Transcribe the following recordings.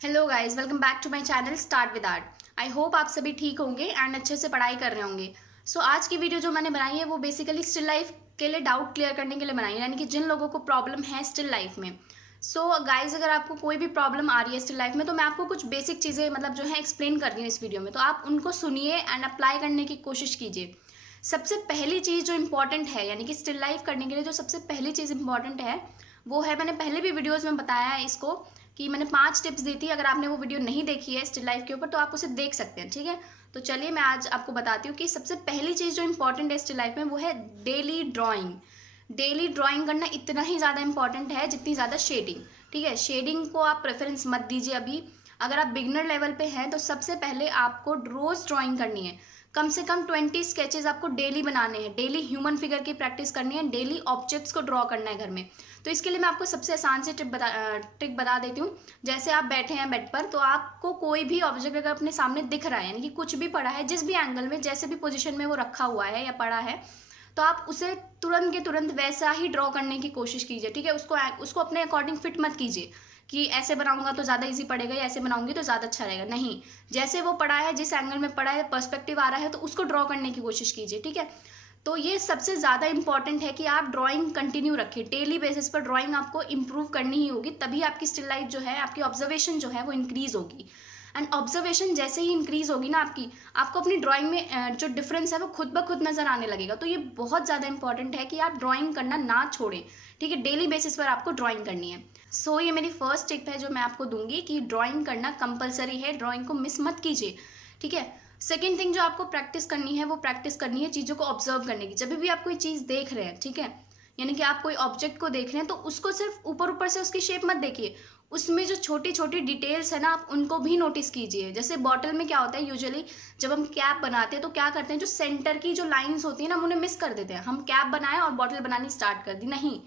Hello guys, welcome back to my channel start with art. I hope आप सभी ठीक होंगे एंड अच्छे से पढ़ाई कर रहे होंगे। आज की वीडियो जो मैंने बनाई है वो बेसिकली स्टिल लाइफ के लिए डाउट क्लियर करने के लिए बनाई है, यानी कि जिन लोगों को प्रॉब्लम है स्टिल लाइफ में। गाइस, अगर आपको कोई भी प्रॉब्लम आ रही है स्टिल लाइफ में तो मैं आपको कुछ बेसिक चीज़ें मतलब जो है एक्सप्लेन कर रही हूँ इस वीडियो में, तो आप उनको सुनिए एंड अप्लाई करने की कोशिश कीजिए। सबसे पहली चीज़ जो इम्पॉर्टेंट है, यानी कि स्टिल लाइफ करने के लिए जो सबसे पहली चीज़ इम्पॉर्टेंट है वो है, मैंने पहले भी वीडियोज़ में बताया है इसको, कि मैंने 5 टिप्स दी थी। अगर आपने वो वीडियो नहीं देखी है स्टिल लाइफ के ऊपर तो आप उसे देख सकते हैं, ठीक है। तो चलिए मैं आज आपको बताती हूँ कि सबसे पहली चीज़ जो इंपॉर्टेंट है स्टिल लाइफ में वो है डेली ड्राइंग। डेली ड्राइंग करना इतना ही ज़्यादा इंपॉर्टेंट है जितनी ज़्यादा शेडिंग, ठीक है। शेडिंग को आप प्रेफरेंस मत दीजिए अभी। अगर आप बिगनर लेवल पे हैं तो सबसे पहले आपको रोज़ ड्राइंग करनी है। कम से कम 20 स्केचेस आपको डेली बनाने हैं। डेली ह्यूमन फिगर की प्रैक्टिस करनी है, डेली ऑब्जेक्ट्स को ड्रॉ करना है घर में। तो इसके लिए मैं आपको सबसे आसान से ट्रिक बता देती हूँ। जैसे आप बैठे हैं बेड पर, तो आपको कोई भी ऑब्जेक्ट अगर अपने सामने दिख रहा है, यानी कि कुछ भी पड़ा है, जिस भी एंगल में, जैसे भी पोजीशन में वो रखा हुआ है या पड़ा है, तो आप उसे तुरंत के तुरंत वैसा ही ड्रॉ करने की कोशिश कीजिए, ठीक है। उसको अपने अकॉर्डिंग फिट मत कीजिए कि ऐसे बनाऊंगा तो ज़्यादा इजी पड़ेगा या ऐसे बनाऊंगी तो ज़्यादा अच्छा रहेगा। नहीं, जैसे वो पड़ा है, जिस एंगल में पड़ा है, पर्सपेक्टिव आ रहा है, तो उसको ड्रॉ करने की कोशिश कीजिए, ठीक है। तो ये सबसे ज़्यादा इंपॉर्टेंट है कि आप ड्राइंग कंटिन्यू रखें। डेली बेसिस पर ड्राइंग आपको इंप्रूव करनी ही होगी, तभी आपकी स्टिल लाइफ जो है, आपकी ऑब्जर्वेशन जो है वो इंक्रीज होगी। एंड ऑब्जर्वेशन जैसे ही इंक्रीज होगी ना आपको अपनी ड्राइंग में जो डिफरेंस है वो खुद ब खुद नजर आने लगेगा। तो ये बहुत ज़्यादा इंपॉर्टेंट है कि आप ड्राइंग करना ना छोड़ें, ठीक है। डेली बेसिस पर आपको ड्राइंग करनी है। ये मेरी फर्स्ट टिप है जो मैं आपको दूंगी कि ड्राइंग करना कंपलसरी है, ड्राइंग को मिस मत कीजिए, ठीक है। सेकेंड थिंग जो आपको प्रैक्टिस करनी है वो प्रैक्टिस करनी है चीज़ों को ऑब्जर्व करने की। जब भी आप कोई चीज़ देख रहे हैं, ठीक है, यानी कि आप कोई ऑब्जेक्ट को देख रहे हैं, तो उसको सिर्फ ऊपर ऊपर से उसकी शेप मत देखिए, उसमें जो छोटी छोटी डिटेल्स है ना आप उनको भी नोटिस कीजिए। जैसे बॉटल में क्या होता है, यूजुअली जब हम कैप बनाते हैं तो क्या करते हैं, जो सेंटर की जो लाइंस होती है ना हम उन्हें मिस कर देते हैं। हम कैप बनाए और बॉटल बनानी स्टार्ट कर दी, नहीं,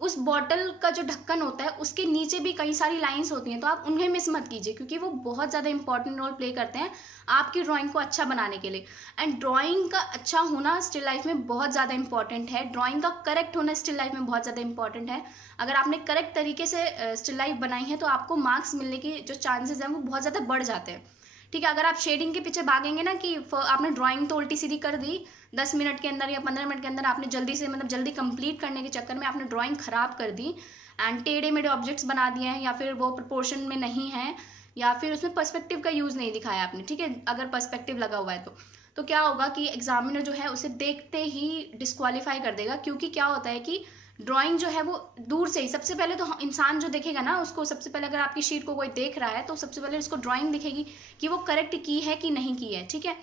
उस बॉटल का जो ढक्कन होता है उसके नीचे भी कई सारी लाइंस होती हैं, तो आप उन्हें मिस मत कीजिए क्योंकि वो बहुत ज़्यादा इंपॉर्टेंट रोल प्ले करते हैं आपकी ड्राइंग को अच्छा बनाने के लिए। एंड ड्राइंग का अच्छा होना स्टिल लाइफ में बहुत ज़्यादा इंपॉर्टेंट है। ड्राइंग का करेक्ट होना स्टिल लाइफ में बहुत ज़्यादा इंपॉर्टेंट है। अगर आपने करेक्ट तरीके से स्टिल लाइफ बनाई है तो आपको मार्क्स मिलने की जो चांसेस हैं वो बहुत ज़्यादा बढ़ जाते हैं, ठीक है। अगर आप शेडिंग के पीछे भागेंगे ना कि आपने ड्राइंग तो उल्टी सीधी कर दी 10 मिनट के अंदर या 15 मिनट के अंदर, आपने जल्दी से मतलब जल्दी कंप्लीट करने के चक्कर में आपने ड्राइंग खराब कर दी एंड टेढ़े मेढ़े ऑब्जेक्ट्स बना दिए हैं, या फिर वो प्रोपोर्शन में नहीं है, या फिर उसमें पर्सपेक्टिव का यूज़ नहीं दिखाया आपने, ठीक है। अगर पर्सपेक्टिव लगा हुआ है तो क्या होगा कि एग्जामिनर जो है उसे देखते ही डिस्क्वालीफाई कर देगा। क्योंकि क्या होता है कि ड्राइंग जो है वो दूर से ही, सबसे पहले तो इंसान जो देखेगा ना उसको, सबसे पहले अगर आपकी शीट को कोई देख रहा है तो सबसे पहले उसको ड्राइंग दिखेगी कि वो करेक्ट की है कि नहीं की है, ठीक है।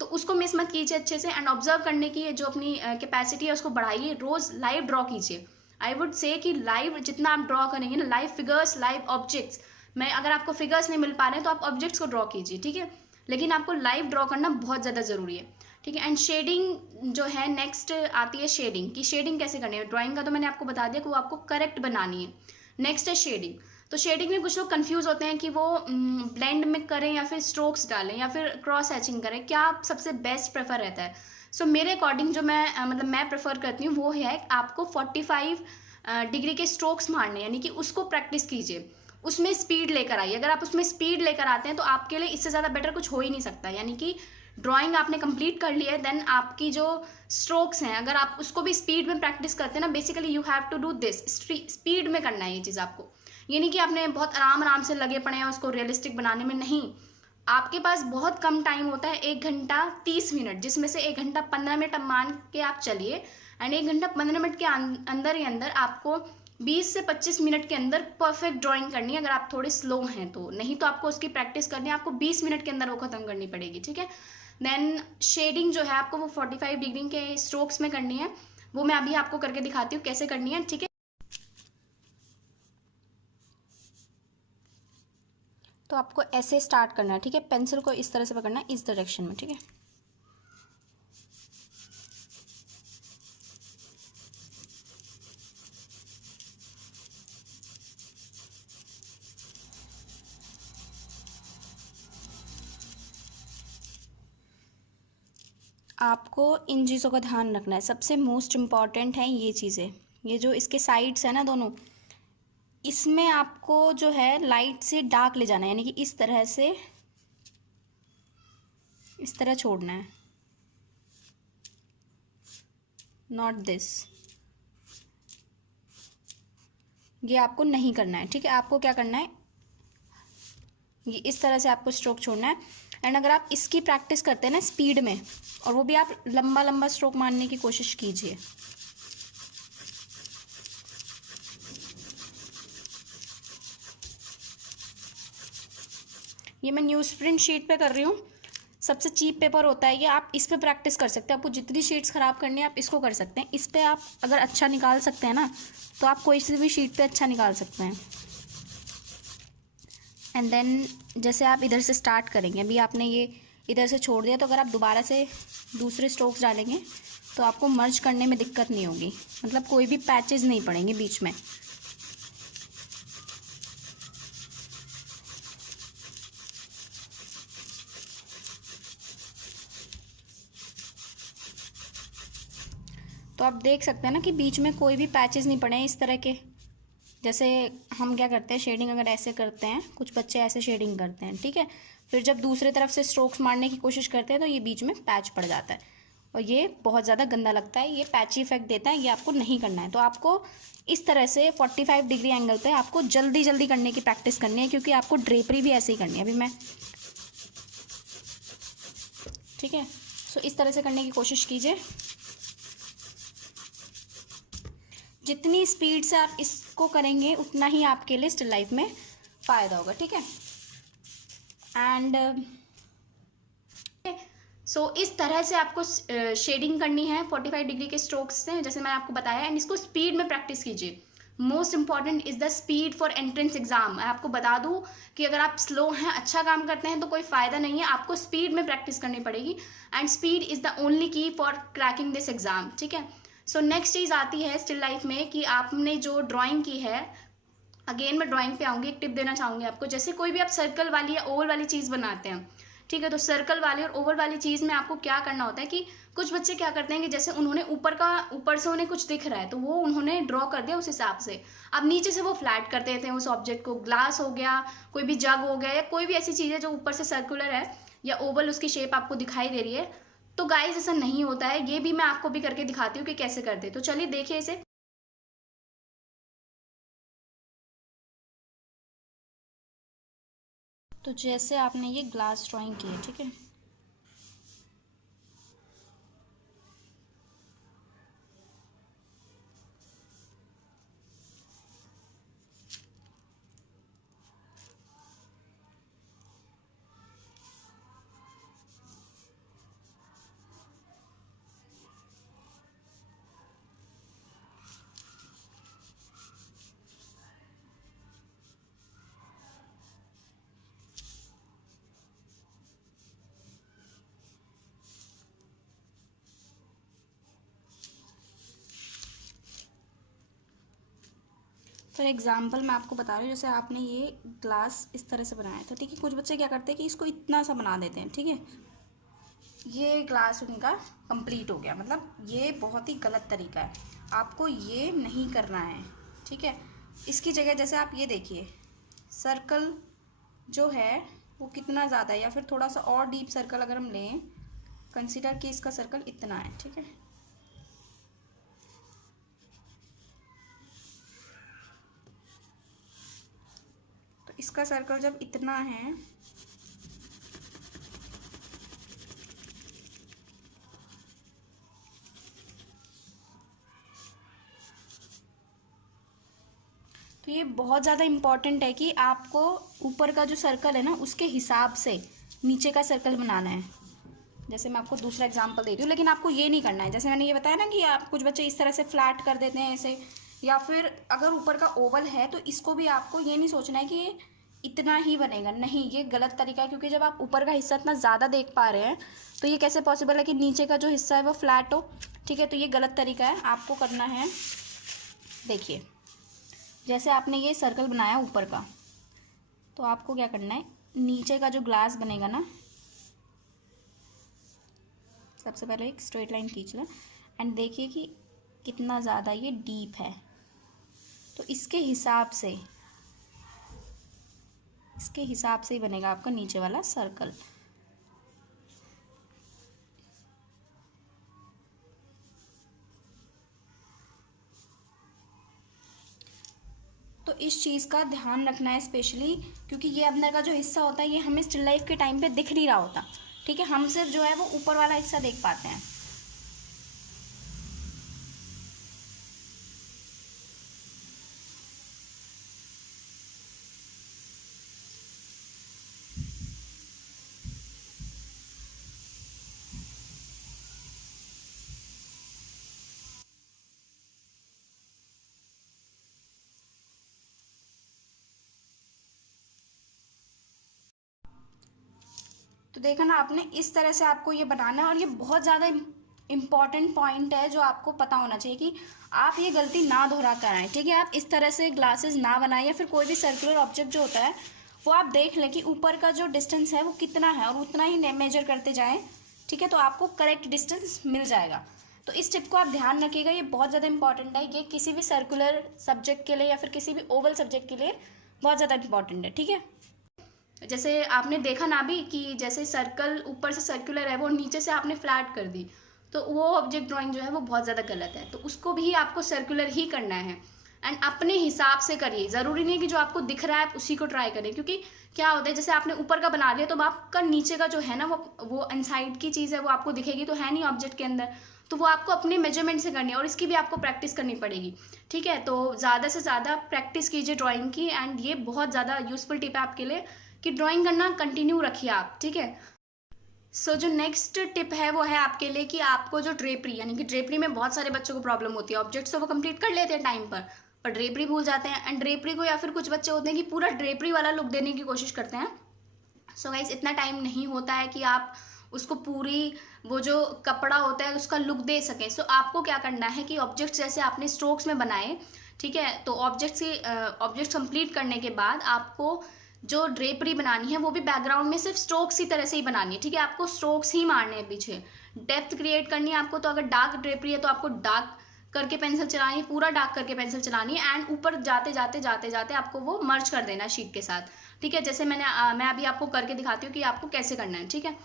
तो उसको मिस मत कीजिए अच्छे से। एंड ऑब्जर्व करने की जो अपनी कैपेसिटी है उसको बढ़ाइए। रोज लाइव ड्रॉ कीजिए। आई वुड से कि लाइव जितना आप ड्रॉ करेंगे ना, लाइव फिगर्स, लाइव ऑब्जेक्ट्स, मैं अगर आपको फिगर्स नहीं मिल पा रहे हैं तो आप ऑब्जेक्ट्स को ड्रॉ कीजिए, ठीक है, लेकिन आपको लाइव ड्रॉ करना बहुत ज़्यादा ज़रूरी है, ठीक है। एंड शेडिंग जो है, नेक्स्ट आती है शेडिंग, की शेडिंग कैसे करनी है। ड्राइंग का तो मैंने आपको बता दिया कि वो आपको करेक्ट बनानी है। नेक्स्ट है शेडिंग। तो शेडिंग में कुछ लोग कंफ्यूज होते हैं कि वो ब्लेंड में करें या फिर स्ट्रोक्स डालें या फिर क्रॉस हैचिंग करें, क्या सबसे बेस्ट प्रेफर रहता है। मेरे अकॉर्डिंग जो मैं प्रेफर करती हूँ वो है आपको 45 डिग्री के स्ट्रोक्स मारने, यानी कि उसको प्रैक्टिस कीजिए, उसमें स्पीड लेकर आइए। अगर आप उसमें स्पीड लेकर आते हैं तो आपके लिए इससे ज़्यादा बेटर कुछ हो ही नहीं सकता। यानी कि ड्राइंग आपने कंप्लीट कर ली है, देन आपकी जो स्ट्रोक्स हैं अगर आप उसको भी स्पीड में प्रैक्टिस करते हैं ना, basically you have to do this, speed में करना है ये चीज़ आपको। ये नहीं कि आपने बहुत आराम आराम से लगे पड़े हैं उसको रियलिस्टिक बनाने में, नहीं। आपके पास बहुत कम टाइम होता है, 1 घंटा 30 मिनट, जिसमें से 1 घंटा 15 मिनट अब मान के आप चलिए। एंड 1 घंटा 15 मिनट के अंदर ही अंदर आपको 20 से 25 मिनट के अंदर परफेक्ट ड्राइंग करनी है। अगर आप थोड़े स्लो हैं तो, नहीं तो आपको उसकी प्रैक्टिस करनी है, आपको 20 मिनट के अंदर वो खत्म करनी पड़ेगी, ठीक है। देन शेडिंग जो है आपको वो 45 डिग्री के स्ट्रोक्स में करनी है। वो मैं अभी आपको करके दिखाती हूँ कैसे करनी है, ठीक है। तो आपको ऐसे स्टार्ट करना है, ठीक है। पेंसिल को इस तरह से पकड़ना है, इस डायरेक्शन में, ठीक है। आपको इन चीज़ों का ध्यान रखना है, सबसे मोस्ट इम्पॉर्टेंट है ये चीज़ें। ये जो इसके साइड्स है ना दोनों, इसमें आपको जो है लाइट से डार्क ले जाना है, यानी कि इस तरह से, इस तरह छोड़ना है, नॉट दिस। ये आपको नहीं करना है, ठीक है। आपको क्या करना है, ये इस तरह से आपको स्ट्रोक छोड़ना है। एंड अगर आप इसकी प्रैक्टिस करते हैं ना स्पीड में, और वो भी आप लंबा लंबा स्ट्रोक मारने की कोशिश कीजिए। ये मैं न्यूज़ प्रिंट शीट पे कर रही हूँ, सबसे चीप पेपर होता है ये, आप इस पे प्रैक्टिस कर सकते हैं। आपको जितनी शीट्स ख़राब करनी है आप इसको कर सकते हैं। इस पे आप अगर अच्छा निकाल सकते हैं ना, तो आप कोई सी भी शीट पे अच्छा निकाल सकते हैं। एंड देन जैसे आप इधर से स्टार्ट करेंगे, अभी आपने ये इधर से छोड़ दिया, तो अगर आप दोबारा से दूसरे स्ट्रोक्स डालेंगे तो आपको मर्ज करने में दिक्कत नहीं होगी, मतलब कोई भी पैचेस नहीं पड़ेंगे बीच में। तो आप देख सकते हैं ना कि बीच में कोई भी पैचेस नहीं पड़े हैं इस तरह के। जैसे हम क्या करते हैं, शेडिंग अगर ऐसे करते हैं, कुछ बच्चे ऐसे शेडिंग करते हैं, ठीक है, फिर जब दूसरे तरफ से स्ट्रोक्स मारने की कोशिश करते हैं तो ये बीच में पैच पड़ जाता है और ये बहुत ज़्यादा गंदा लगता है, ये पैची इफेक्ट देता है। ये आपको नहीं करना है। तो आपको इस तरह से 45 डिग्री एंगल पे आपको जल्दी जल्दी करने की प्रैक्टिस करनी है, क्योंकि आपको ड्रेपरी भी ऐसे ही करनी है। अभी मैं, ठीक है, सो इस तरह से करने की कोशिश कीजिए। जितनी स्पीड से आप इसको करेंगे उतना ही आपके लिए स्टिल लाइफ में फ़ायदा होगा, ठीक है। एंड सो इस तरह से आपको शेडिंग करनी है 45 डिग्री के स्ट्रोक्स से, जैसे मैंने आपको बताया। एंड इसको स्पीड में प्रैक्टिस कीजिए। Most important is the speed for entrance exam. मैं आपको बता दूं कि अगर आप स्लो हैं, अच्छा काम करते हैं, तो कोई फ़ायदा नहीं है, आपको स्पीड में प्रैक्टिस करनी पड़ेगी। And speed is the only की फॉर क्रैकिंग दिस एग्जाम, ठीक है। सो नेक्स्ट चीज़ आती है स्टिल लाइफ में कि आपने जो ड्राइंग की है, अगेन मैं ड्राइंग पे आऊँगी, एक टिप देना चाहूँगी आपको। जैसे कोई भी आप सर्कल वाली या ओवल वाली चीज़ बनाते हैं, ठीक है, तो सर्कल वाली और ओवल वाली चीज़ में आपको क्या करना होता है कि कुछ बच्चे क्या करते हैं कि जैसे उन्होंने ऊपर से उन्हें कुछ दिख रहा है, तो वो उन्होंने ड्रॉ कर दिया उस हिसाब से। अब नीचे से वो फ्लैट कर देते हैं उस ऑब्जेक्ट को, ग्लास हो गया, कोई भी जग हो गया, या कोई भी ऐसी चीज़ है जो ऊपर से सर्कुलर है या ओवल उसकी शेप आपको दिखाई दे रही है। तो गाइस ऐसा नहीं होता है, ये भी मैं आपको भी करके दिखाती हूँ कि कैसे करते। तो चलिए देखिए इसे। तो जैसे आपने ये ग्लास ड्राइंग की है, ठीक है, फॉर एग्जाम्पल मैं आपको बता रही हूँ, जैसे आपने ये ग्लास इस तरह से बनाया था, ठीक है। कुछ बच्चे क्या करते हैं कि इसको इतना सा बना देते हैं, ठीक है। ये ग्लास उनका कंप्लीट हो गया, मतलब ये बहुत ही गलत तरीका है, आपको ये नहीं करना है, ठीक है। इसकी जगह जैसे आप ये देखिए, सर्कल जो है वो कितना ज़्यादा है, या फिर थोड़ा सा और डीप सर्कल अगर हम लें, कंसिडर कि इसका सर्कल इतना है, ठीक है। तो इसका सर्कल जब इतना है, तो ये बहुत ज़्यादा इम्पॉर्टेंट है कि आपको ऊपर का जो सर्कल है ना उसके हिसाब से नीचे का सर्कल बनाना है। जैसे मैं आपको दूसरा एग्जांपल दे रही हूँ, लेकिन आपको ये नहीं करना है। जैसे मैंने ये बताया ना कि आप कुछ बच्चे इस तरह से फ्लैट कर देते हैं ऐसे, या फिर अगर ऊपर का ओवल है तो इसको भी आपको ये नहीं सोचना है कि ये इतना ही बनेगा, नहीं, ये गलत तरीका है। क्योंकि जब आप ऊपर का हिस्सा इतना ज़्यादा देख पा रहे हैं तो ये कैसे पॉसिबल है कि नीचे का जो हिस्सा है वो फ्लैट हो, ठीक है। तो ये गलत तरीका है, आपको करना है, देखिए जैसे आपने ये सर्कल बनाया ऊपर का, तो आपको क्या करना है, नीचे का जो ग्लास बनेगा ना, सबसे पहले एक स्ट्रेट लाइन खींच लें एंड देखिए कि कितना ज़्यादा ये डीप है। तो इसके हिसाब से ही बनेगा आपका नीचे वाला सर्कल। तो इस चीज़ का ध्यान रखना है स्पेशली, क्योंकि ये अंदर का जो हिस्सा होता है ये हमें स्टिल लाइफ के टाइम पे दिख नहीं रहा होता, ठीक है। हम सिर्फ जो है वो ऊपर वाला हिस्सा देख पाते हैं। तो देखा ना आपने, इस तरह से आपको ये बनाना है। और ये बहुत ज़्यादा इम्पॉर्टेंट पॉइंट है जो आपको पता होना चाहिए कि आप ये गलती ना दोहरा कर आएँ, ठीक है। आप इस तरह से ग्लासेस ना बनाएं, या फिर कोई भी सर्कुलर ऑब्जेक्ट जो होता है वो आप देख लें कि ऊपर का जो डिस्टेंस है वो कितना है, और उतना ही मेजर करते जाएं, ठीक है। तो आपको करेक्ट डिस्टेंस मिल जाएगा। तो इस टिप को आप ध्यान रखिएगा, ये बहुत ज़्यादा इंपॉर्टेंट है। ये किसी भी सर्कुलर सब्जेक्ट के लिए या फिर किसी भी ओवल सब्जेक्ट के लिए बहुत ज़्यादा इंपॉर्टेंट है, ठीक है। जैसे आपने देखा ना अभी कि जैसे सर्कल ऊपर से सर्कुलर है वो नीचे से आपने फ्लैट कर दी, तो वो ऑब्जेक्ट ड्राइंग जो है वो बहुत ज़्यादा गलत है। तो उसको भी आपको सर्कुलर ही करना है, एंड अपने हिसाब से करिए। ज़रूरी नहीं है कि जो आपको दिख रहा है आप उसी को ट्राई करें, क्योंकि क्या होता है जैसे आपने ऊपर का बना लिया तो आपका नीचे का जो है ना वो इनसाइड की चीज़ है वो आपको दिखेगी तो है नहीं ऑब्जेक्ट के अंदर। तो वो आपको अपने मेजरमेंट से करनी है, और इसकी भी आपको प्रैक्टिस करनी पड़ेगी, ठीक है। तो ज़्यादा से ज़्यादा प्रैक्टिस कीजिए ड्राइंग की, एंड ये बहुत ज़्यादा यूजफुल टिप है आपके लिए कि ड्राइंग करना कंटिन्यू रखिए आप, ठीक है। सो जो नेक्स्ट टिप है वो है आपके लिए कि आपको जो ड्रेपरी, यानी कि ड्रेपरी में बहुत सारे बच्चों को प्रॉब्लम होती है। ऑब्जेक्ट्स तो वो कंप्लीट कर लेते हैं टाइम पर ड्रेपरी भूल जाते हैं। एंड ड्रेपरी को, या फिर कुछ बच्चे होते हैं कि पूरा ड्रेपरी वाला लुक देने की कोशिश करते हैं। सो गाइस, इतना टाइम नहीं होता है कि आप उसको पूरी वो जो कपड़ा होता है उसका लुक दे सकें। सो आपको क्या करना है कि ऑब्जेक्ट्स जैसे आपने स्ट्रोक्स में बनाए, ठीक है, तो ऑब्जेक्ट्स कंप्लीट करने के बाद आपको जो ड्रेपरी बनानी है वो भी बैकग्राउंड में सिर्फ स्ट्रोक्स की तरह से ही बनानी है, ठीक है। आपको स्ट्रोक्स ही मारने हैं पीछे, डेप्थ क्रिएट करनी है आपको। तो अगर डार्क ड्रेपरी है तो आपको डार्क करके पेंसिल चलानी है, पूरा डार्क करके पेंसिल चलानी है, एंड ऊपर जाते जाते जाते जाते आपको वो मर्ज कर देना है शीट के साथ, ठीक है। जैसे मैं अभी आपको करके दिखाती हूँ कि आपको कैसे करना है, ठीक है।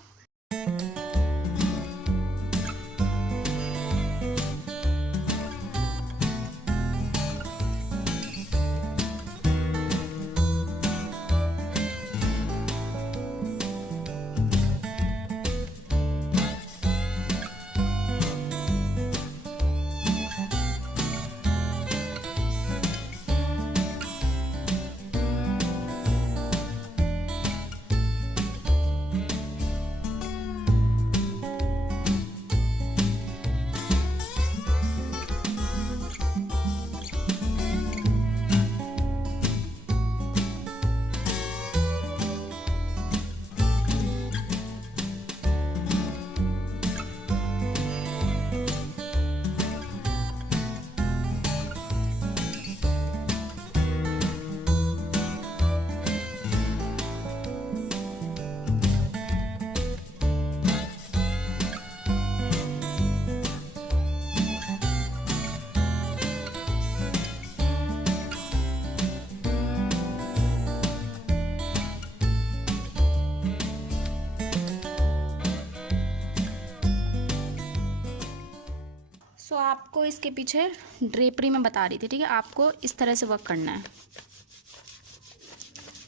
सो आपको इसके पीछे ड्रेपरी में बता रही थी, ठीक है। आपको इस तरह से वर्क करना है,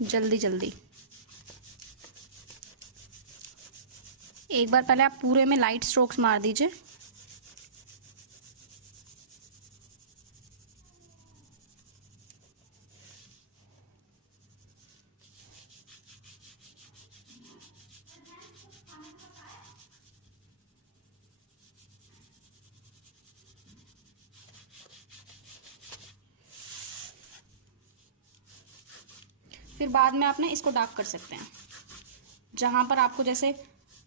जल्दी जल्दी। एक बार पहले आप पूरे में लाइट स्ट्रोक्स मार दीजिए। फिर बाद में आप ना इसको डार्क कर सकते हैं, जहाँ पर आपको, जैसे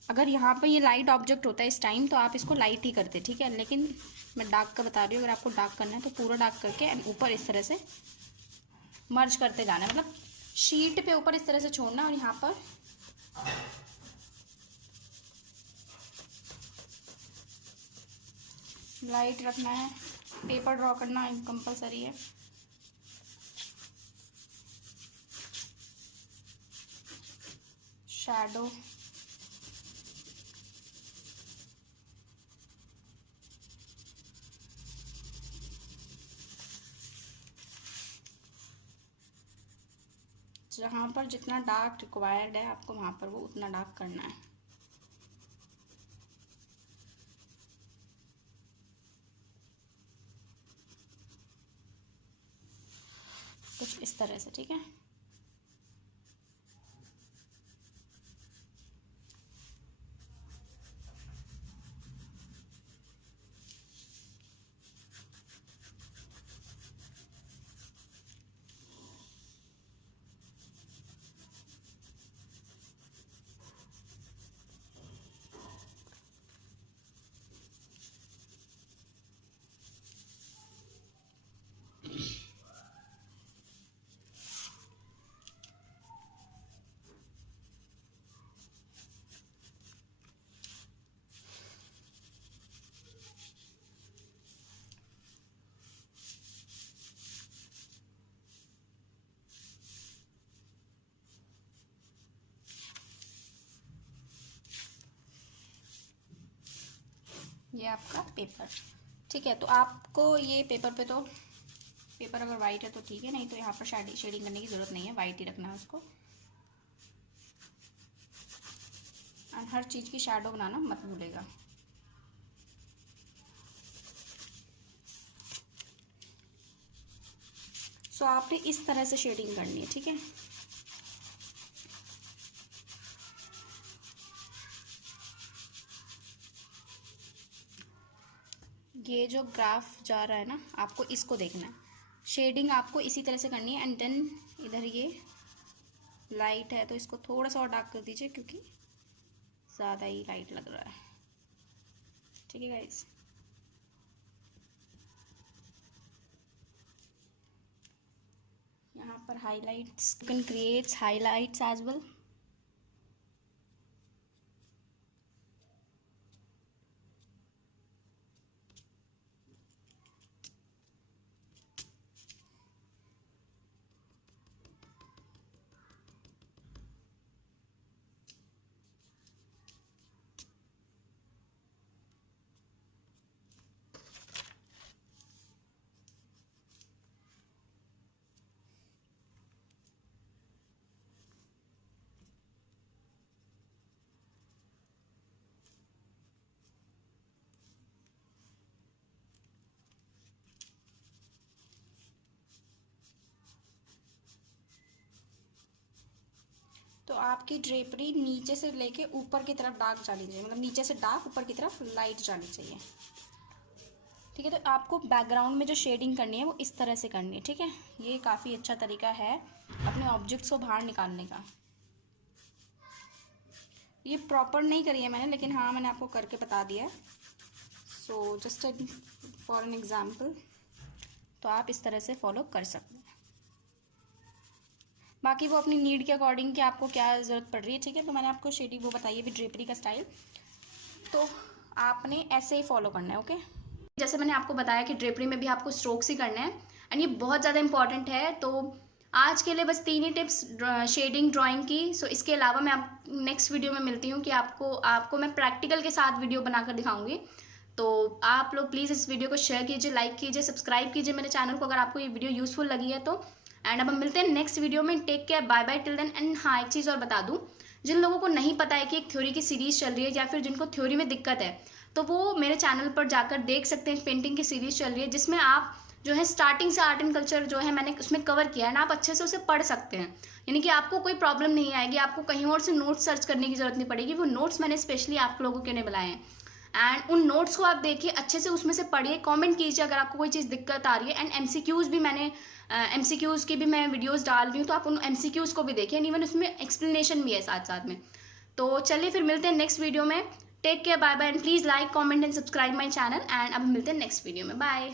अगर यहाँ पर ये लाइट ऑब्जेक्ट होता है इस टाइम तो आप इसको लाइट ही करते, ठीक है। लेकिन मैं डार्क का बता रही हूँ, अगर आपको डार्क करना है तो पूरा डार्क करके एंड ऊपर इस तरह से मर्ज करते जाना है, मतलब शीट पे ऊपर इस तरह से छोड़ना, और यहाँ पर लाइट रखना है। पेपर ड्रॉ करना कंपलसरी है। शैडो, जहाँ पर जितना डार्क रिक्वायर्ड है आपको वहाँ पर वो उतना डार्क करना है। कुछ इस तरह से, ठीक है। ये आपका पेपर, ठीक है। तो आपको ये पेपर पे, तो पेपर अगर वाइट है तो ठीक है, नहीं तो यहाँ पर शेडिंग करने की ज़रूरत नहीं है, वाइट ही रखना है उसको। और हर चीज़ की शैडो बनाना मत भूलेगा। सो आपने इस तरह से शेडिंग करनी है, ठीक है। ये जो ग्राफ जा रहा है ना, आपको इसको देखना है। शेडिंग आपको इसी तरह से करनी है। एंड देन इधर ये लाइट है तो इसको थोड़ा सा और डार्क कर दीजिए, क्योंकि ज़्यादा ही लाइट लग रहा है, ठीक है गाइस। यहाँ पर highlights, you can create highlights as well. तो आपकी ड्रेपरी नीचे से लेके ऊपर की तरफ डार्क जानी चाहिए, मतलब नीचे से डार्क ऊपर की तरफ लाइट जानी चाहिए, ठीक है। तो आपको बैकग्राउंड में जो शेडिंग करनी है वो इस तरह से करनी है, ठीक है। ये काफ़ी अच्छा तरीका है अपने ऑब्जेक्ट्स को बाहर निकालने का। ये प्रॉपर नहीं करी है मैंने, लेकिन हाँ मैंने आपको करके बता दिया है। So just for an example, तो आप इस तरह से फॉलो कर सकते हैं। बाकी वो अपनी नीड के अकॉर्डिंग कि आपको क्या ज़रूरत पड़ रही है, ठीक है। तो मैंने आपको शेडिंग वो बताई है भी, ड्रेपरी का स्टाइल, तो आपने ऐसे ही फॉलो करना है, ओके। जैसे मैंने आपको बताया कि ड्रेपरी में भी आपको स्ट्रोक्स ही करने हैं, एंड ये बहुत ज़्यादा इंपॉर्टेंट है। तो आज के लिए बस 3 ही टिप्स शेडिंग ड्राइंग की। सो इसके अलावा मैं आप नेक्स्ट वीडियो में मिलती हूँ कि आपको मैं प्रैक्टिकल के साथ वीडियो बनाकर दिखाऊंगी। तो आप लोग प्लीज़ इस वीडियो को शेयर कीजिए, लाइक कीजिए, सब्सक्राइब कीजिए मेरे चैनल को अगर आपको ये वीडियो यूजफुल लगी है तो। एंड अब हम मिलते हैं नेक्स्ट वीडियो में। Take care, bye bye till then. And हाँ, एक चीज़ और बता दूँ, जिन लोगों को नहीं पता है कि एक थ्योरी की सीरीज़ चल रही है या फिर जिनको थ्योरी में दिक्कत है, तो वो मेरे चैनल पर जाकर देख सकते हैं। पेंटिंग की सीरीज़ चल रही है जिसमें आप जो है स्टार्टिंग से आर्ट एंड कल्चर जो है मैंने उसमें कवर किया है ना, आप अच्छे से उसे पढ़ सकते हैं। यानी कि आपको कोई प्रॉब्लम नहीं आएगी, आपको कहीं और से नोट्स सर्च करने की जरूरत नहीं पड़ेगी। वो नोट्स मैंने स्पेशली आप लोगों के लिए बनाए हैं। एंड उन नोट्स को आप देखिए, अच्छे से उसमें से पढ़िए, कमेंट कीजिए अगर आपको कोई चीज़ दिक्कत आ रही है। एंड एमसीक्यूज़ भी मैंने एमसीक्यूज़ की भी मैं वीडियोस डाल रही हूँ, तो आप उन एमसीक्यूज़ को भी देखिए। एंड इवन उसमें एक्सप्लेनेशन भी है साथ साथ में। तो चलिए फिर मिलते हैं नेक्स्ट वीडियो में। Take care, bye bye, and please like, comment and subscribe my channel. And अब मिलते हैं नेक्स्ट वीडियो में। बाय।